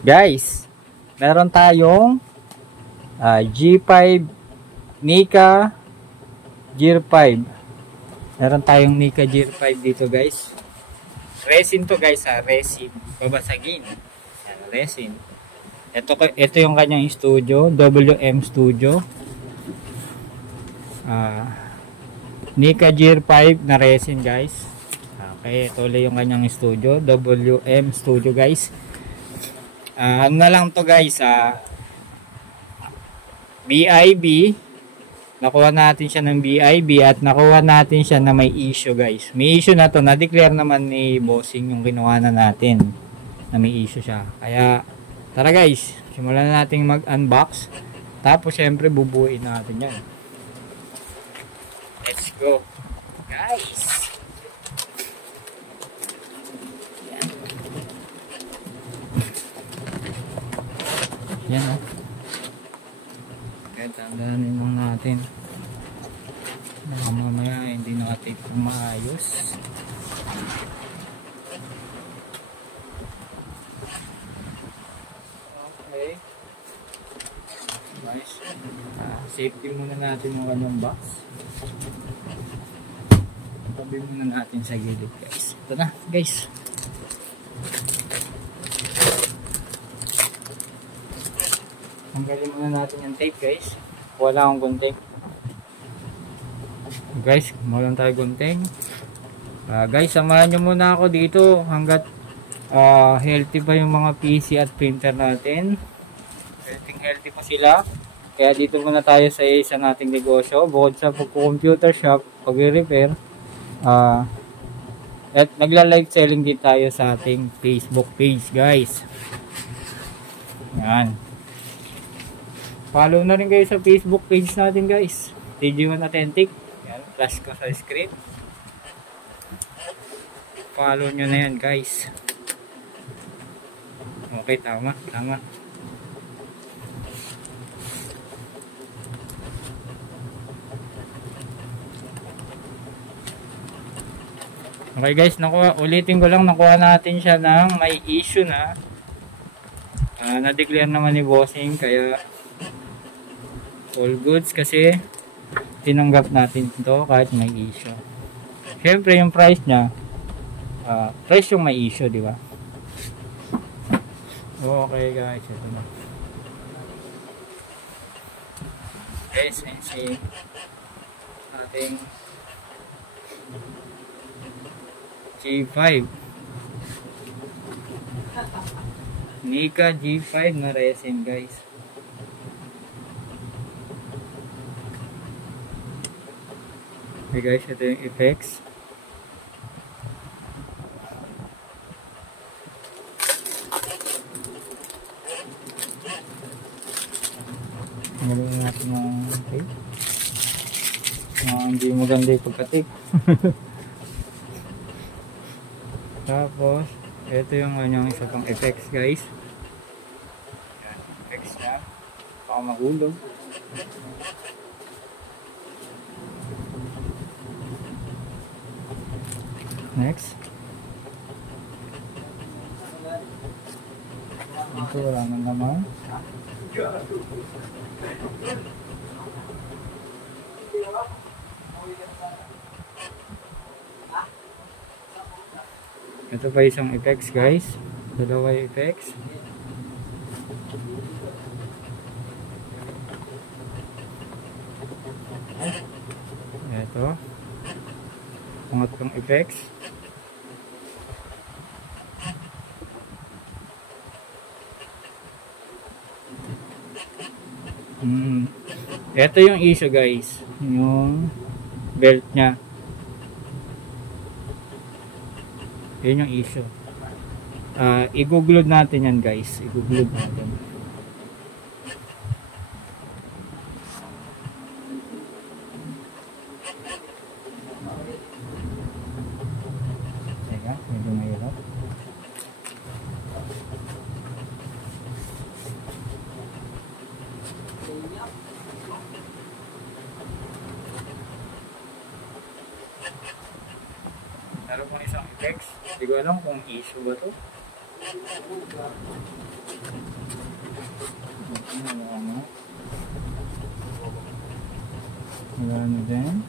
Guys, meron tayong G5 Nika Gear 5. Meron tayong Nika Gear 5 dito guys. Resin to guys ha, resin. Babasagin. Yan, resin. Ito yung kanyang studio, WM Studio. Nika Gear 5 na resin guys. Okay, ito ulit yung kanyang studio, WM Studio guys. Ano na lang to guys, BIB. Nakuha natin siya ng BIB at nakuha natin siya na may issue guys. May issue na to, na-declare naman ni Bossing yung kinuha na natin na may issue siya. Kaya tara guys, simulan na natin mag-unbox. Tapos syempre bubuuin natin yan. Let's go guys. Yan o. Kaya tandaanin lang natin. Baka mamaya hindi nakatape kung maayos. Okay. Nice. Safety muna natin yung kanyang box. Tabi muna natin sa gilid guys. Ito na guys. Tanggalin muna natin yung tape guys. Wala akong gunting. Guys, wala tayo gunting. Guys, samahan nyo muna ako dito hanggat healthy pa yung mga PC at printer natin. Healthy pa sila. Kaya dito muna tayo sa isa nating negosyo. Bukod sa pag-computer shop, pag-repair. At nagla-live selling din tayo sa ating Facebook page guys. Yan. Follow na rin kayo sa Facebook page natin guys. TG1 Authentic. Yan, flash ko sa screen. Follow nyo na yan guys. Okay, tama. Okay guys, ulitin ko lang, nakuha natin siya ng may issue na. Na-declare naman ni Bossing, kaya all goods kasi tinanggap natin ito kahit may issue. Siyempre yung price niya, price yung may issue, di ba? Okay guys, ito na. Guys, see ating G5 Nika G5 na resin guys. Okay guys, ito yung effects. Ngayon natin ng tape. Hindi maganda yung pagka-tape. Tapos, ito yung kanyang isa pang effects guys. Yan, effects niya. Baka mahulog. Next. Ito wala na naman. Ito pa isang effects guys. Dalawa effects. Ito. Pangatlong effects. Ito yung issue guys, yung belt nya. Yun yung issue. I-googled natin yan guys, i-googled natin. Teka, medyo mahirap. Meron pong isang effects. Hindi ko alam kung issue ba to. Wala na din.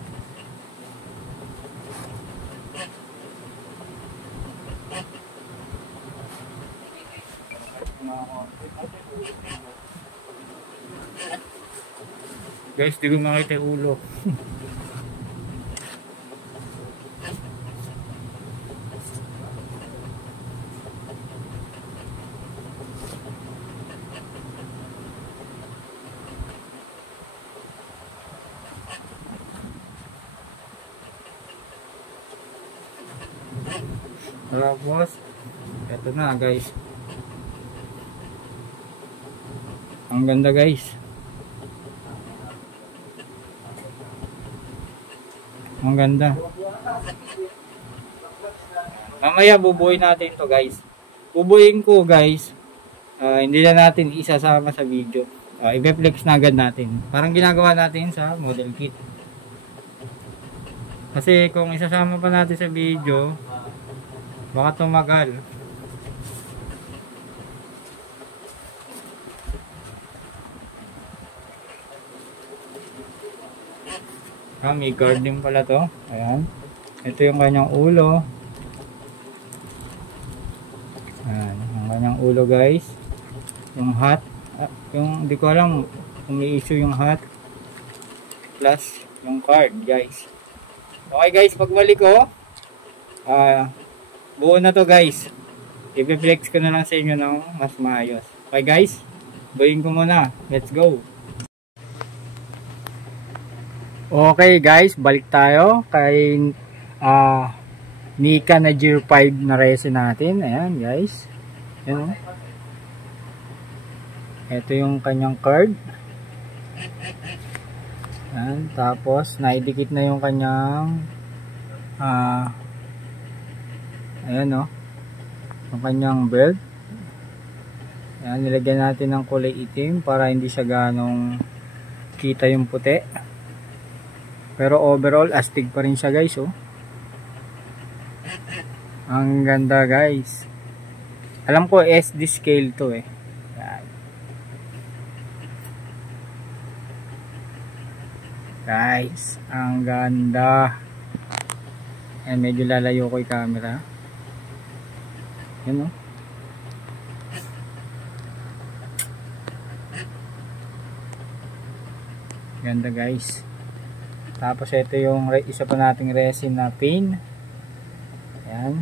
Guys, di ko makita yung ulo. Tapos, eto na guys. Ang ganda guys. Ang ganda. Mamaya bubuuin natin to guys. Bubuuin ko guys. Hindi na natin isasama sa video. I-flex na agad natin. Parang ginagawa natin sa model kit. Kasi kung isasama pa natin sa video, baka tumagal. May guard din pala to. Ayan. Ito yung kanyang ulo. Ayan. Yung kanyang ulo guys. Yung hat. Yung di ko alam kung may issue yung hat. Plus yung card guys. Okay guys, pagbalik ko, buo na to guys. I-flex ko na lang sa inyo ng mas maayos. Okay guys, buuin ko muna. Let's go. Okay guys, balik tayo kay Nika na Gear 5 na resin natin. Ayan guys. Ayan. Ito yung kanyang card. Ayan. Tapos naidikit na yung kanyang ayan o. Yung kanyang belt. Ayan, nilagyan natin ng kulay itim para hindi siya ganong kita yung puti. Pero overall, astig pa rin siya guys, oh. Ang ganda guys. Alam ko SD scale to eh. Yan. Guys, ang ganda. Ayan, medyo lalayo ko yung camera. Yan, oh. Ganda guys. Tapos ito yung isa pa nating resin na pin. Ayan.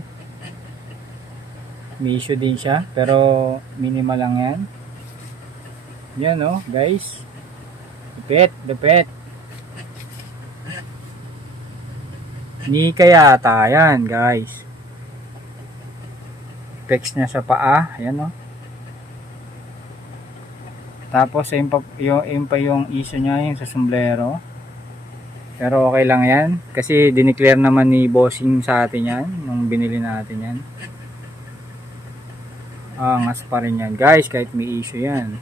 May issue din siya. Pero minimal lang yan. Yan o guys. Depet. Depet. Nika yata. Ayan guys. Flex niya sa paa. Ayan o. Tapos yung issue niya yung sa sombrero. Pero okay lang yan. Kasi dineclare naman ni bossing sa atin yan. Nung binili natin yan. Angas pa rin yan guys. Kahit may issue yan.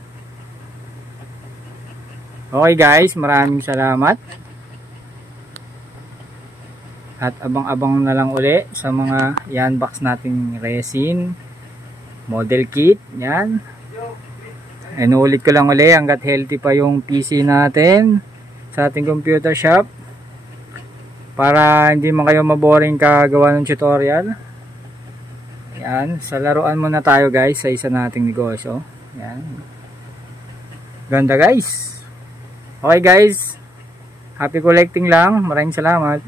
Okay guys. Maraming salamat. At abang-abang na lang uli sa mga i-unbox nating resin. Model kit. Yan. Inuulit ko lang uli. Hanggat healthy pa yung PC natin. Sa ating computer shop. Para hindi man kayo maboring kagawa ng tutorial. Yan. Sa laruan muna tayo guys sa isa nating negosyo. Yan. Ganda guys. Okay guys. Happy collecting lang. Maraming salamat.